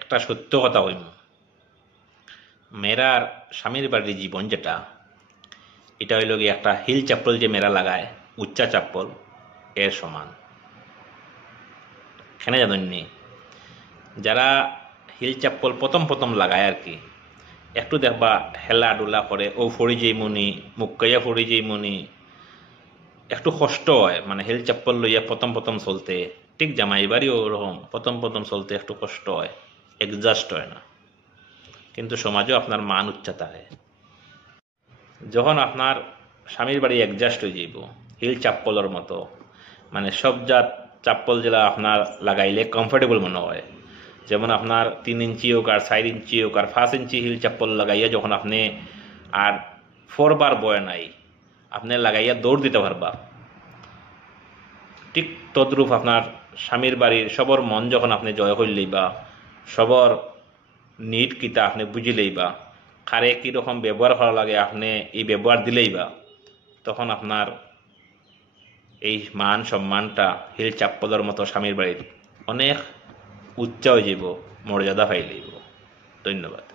একটা সত্য কথা হইম, মেয়েরার স্বামীর বাড়ির জীবন যেটা, এটা হইল গিয়ে একটা হিল চাপ্পল যে মেয়েরা লাগায়, উচ্চা চাপ্পল এর সমান। কেন জানেননি? যারা হিল চাপ্পল প্রথম প্রথম লাগায় আর কি, একটু দেখবা হেলা ডুলা করে, ও ফড়ি যেই মনি, মুক্কাইয়া ফড়ি যেই মনি, একটু কষ্ট হয় মানে হিল চাপ্পল লইয়া প্রথম প্রথম চলতে। ঠিক জামাই বাড়িও ওরকম, প্রথম প্রথম চলতে একটু কষ্ট হয়, এডজাস্ট হয় না। কিন্তু সমাজও আপনার মান উচ্চা থাকে। যখন আপনার স্বামীর বাড়ি অ্যাডজাস্ট হয়ে যাইব হিল চাপ্পলের মতো, মানে সব জাত চাপ্পল যেটা আপনার লাগাইলে কমফোর্টেবল মনে হয়, যেমন আপনার 3 ইঞ্চি হোক আর 4 ইঞ্চি হোক আর 5 ইঞ্চি হিল চাপ্পল লাগাইয়া যখন আপনি আর 4 বার বয় নাই, আপনি লাগাইয়া দৌড় দিতে পারবা, ঠিক তদ্রূপ আপনার স্বামীর বাড়ির সবর মন যখন আপনি জয় করলেই বা সবর নিট কিতা আপনি বুঝিলেই বা কারে কীরকম ব্যবহার করা লাগে আপনি এই ব্যবহার দিলেই বা, তখন আপনার এই মান সম্মানটা হিল চাপ্পলের মতো স্বামীর বাড়ির অনেক উচ্চ হয়ে যাব, মর্যাদা পাই লইব। ধন্যবাদ।